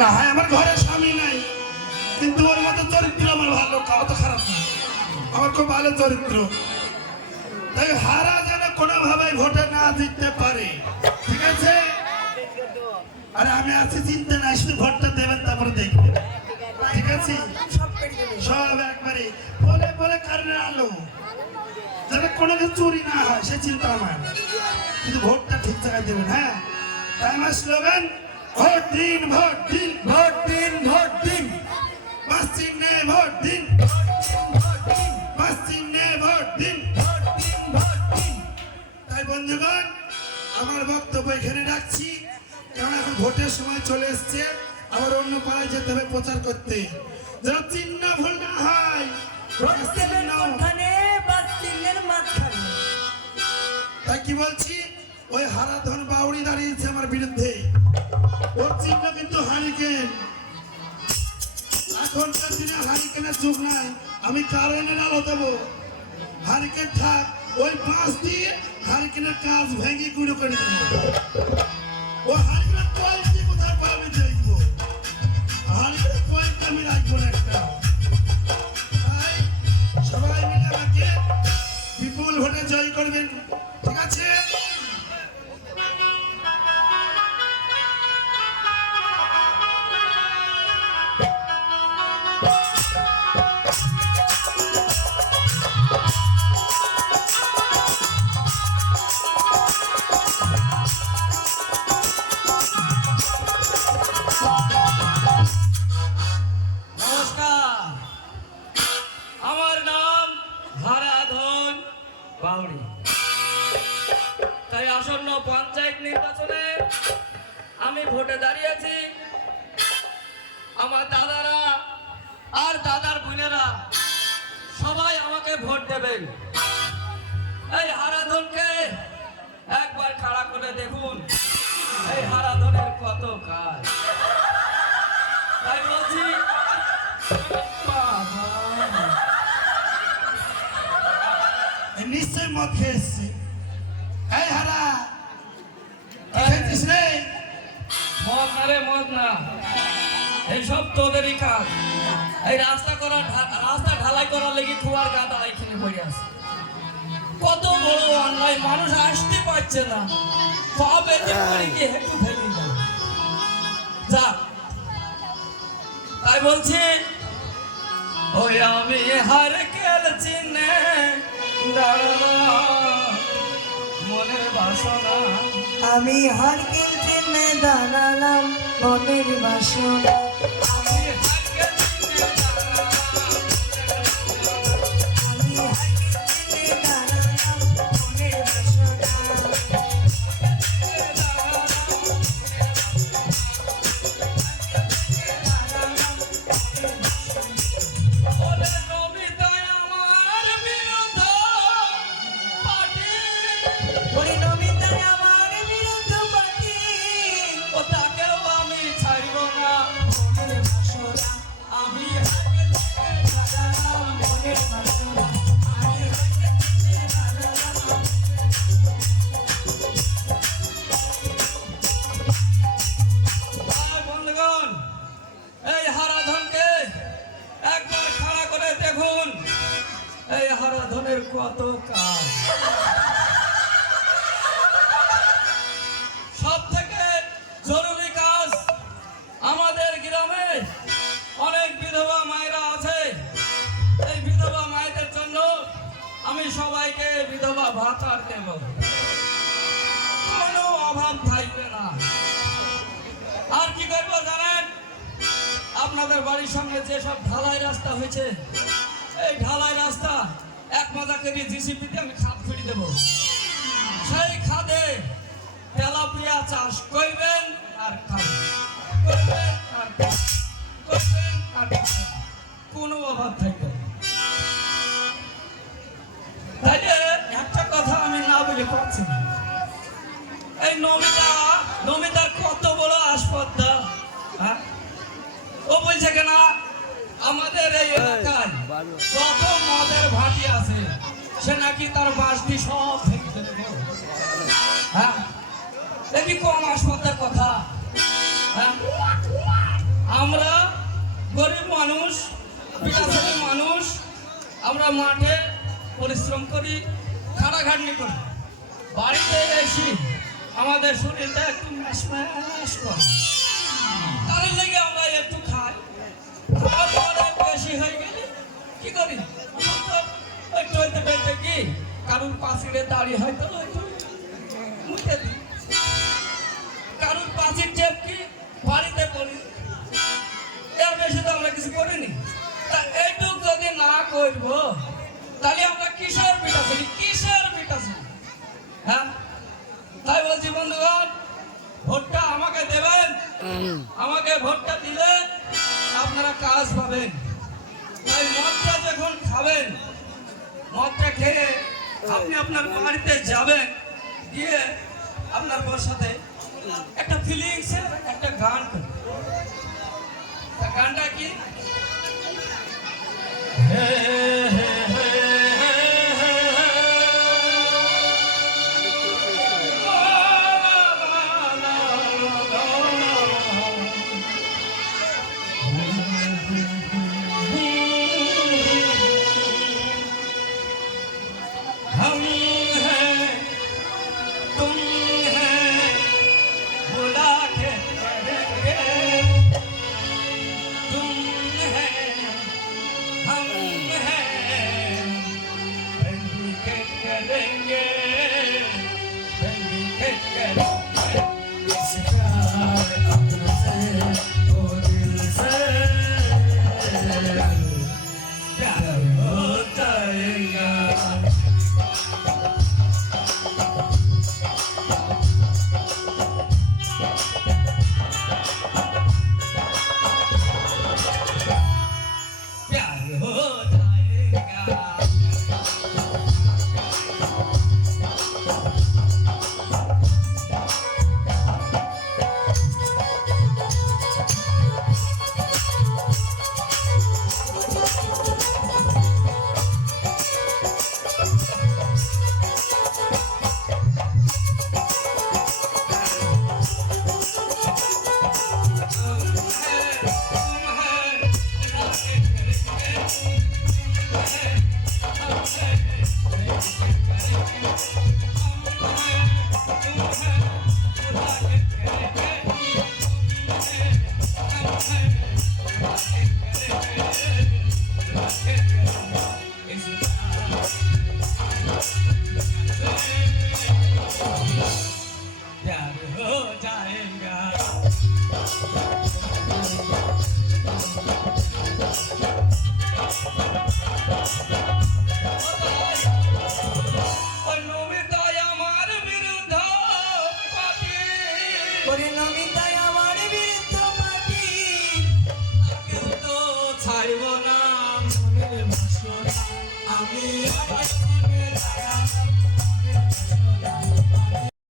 না হয় আমার ঘরে স্বামী নাই, কিন্তু ওর মতো চরিত্র আমার ভালো, অত খারাপ না, আমার খুব ভালো চরিত্র। তাই হারা যেন কোনোভাবে ভোটে না জিততে পারে, ঠিক আছে? আরে আমি আছি, চিন্তা নাই, শুধু ভোটটা দেবেন, তারপরে দেখবেন, ঠিক আছে? সব একবারে বলে বলে কারণে আলো, যাতে কোনো কিছু চুরি না হয় সে চিন্তা আমার, কিন্তু ভোটটা ঠিক জায়গায় দেবেন। হ্যাঁ, তাই আমার স্লোগান ভোট দিন, ভোট দিন, ভোট দিন, ভোট দিন, বাস চিহ্নে ভোট দিন, বাস চিহ্নে ভোট দিন, ভোট দিন। তাই বন্ধুগণ, আমার বক্তব্য এখানে রাখছি, কারণ এখন ভোটের সময় চলে এসছে, আবার অন্য পাড়ায় যেতে হবে প্রচার করতে, যেন চিহ্ন ভুল না হয়। তাই কি বলছি, ওই হারাধন বাউড়ি দাঁড়িয়েছে আমার বিরুদ্ধে, ওর চিহ্ন কিন্তু হারিকেন। এখনকার দিনে হারিকেনের যুগ নাই, আমি কারেন্টের আলো দেবো, হারিকেন থাক, ওই বাঁশ দিয়ে হারিকেনের কাজ ভেঙে গুঁড়ো করে দেবো। ও হারিকেনের কোয়ালিটি কোথায় পাবে দেখবো, হারিকেনের কোয়ালিটি আমি রাখবো না একটা। তাই সবাই মিলে আমাকে বিপুল ভোটে জয় করবেন, ঠিক আছে? তাই আসন্ন পঞ্চায়েত নির্বাচনে আমি ভোটে দাঁড়িয়েছি। আমার দাদারা আর দাদার বোনেরা সবাই আমাকে ভোট দেবেন। এই হারাধনকে একবার খাড়া করে দেখুন, এই হারাধনের কত কাজ। তাই বলছি, নিশ্চয় মদ খেয়ে এসছে। এই হারা, খেয়েছিস রে? মদ না রে, মদ না, এইসব তোদেরই কাজ। এই রাস্তা ঢালাই করার লেগে খুয়ার গাদা এখানে পড়ে আছে। কত বড় অন্যায়, মানুষ আসতে পারছে না, সব একটু ফেলি যা। তাই বলছি, ওই আমি হার খেলছি নে মনের বাসনা, আমি হার খেলছি নে দাঁড়ালাম মনের বাসনা, এই হারাধনের কত কাজ। সব থেকে জরুরি কাজ, আমাদের গ্রামে অনেক বিধবা মায়েরা আছে। এই বিধবা মায়েদের জন্য আমি সবাইকে বিধবা ভাতার দেব, কোনো অভাব থাকবে না। আর কি করবো জানেন, আপনাদের বাড়ির সামনে যে সব ঢালাই রাস্তা হয়েছে, এই ঢালাই রাস্তা এক মাজা করে জিসিপিতে আমি খাদ ফিরে দেব। সেই খাদে তেলাপিয়া চাষ করবেন আর খাবেন, করবেন আর করবেন আর কোনো অভাব থাকবে না। তাই একটা কথা আমি না বলে পাচ্ছি না, এই নমিতার কত বড় আসপদ্দা, হ্যাঁ? ও বলছে কেনা আমাদের এই এলাকায় যত মদের ভাটি আছে সে নাকি তার বাসটি সব ভেঙে দেবে। হ্যাঁ, দেখি কম আসপদ্দার কথা। হ্যাঁ, আমরা গরিব মানুষ, বিলাসী মানুষ, আমরা মাঠে পরিশ্রম করি, খাটাখাটনি করি, বাড়িতে এসে আমাদের শরীরটা একটু ম্যাশ করে, তার লেগে আমরা একটু খাই, খাওয়ার পরে বেশি হয়ে গেলে কি করি, ওই টলতে টলতে কি কারুর পাশে দাঁড়িয়ে হয়তো মুখে দিই, কারুর পাশের চেপকি বাড়িতে পড়ি, এর বেশি তো আমরা কিছু করিনি। তা এইটুক যদি না করব তাহলে আমরা কিসের পিঠাছি, হ্যাঁ? তাই বলছি বন্ধুগণ, ভোটটা আমাকে দেবেন, আমাকে ভোটটা দিলে আপনারা কাজ পাবেন। তাই মদটা যখন খাবেন, মদটা খেয়ে আপনি আপনার বাড়িতে যাবেন, গিয়ে আপনার বউর সাথে একটা ফিলিংসে একটা গান করবেন। গানটা কি? हम हैं तुम हैं बुला के करेंगे, तुम हैं हम हैं बंदी के करेंगे, बंदी के करेंगे इस प्यार अपने से ओ दिल से प्यार हो जाएगा। प्यार हो जाएगा। प्यार हो जाएगा। নমিতায় আমার বিরুদ্ধ পার্টি, পরিণমিতায় আমার বিরুদ্ধ পার্টি, কেউ তো ছাড়ব না মনের বাসনা আমি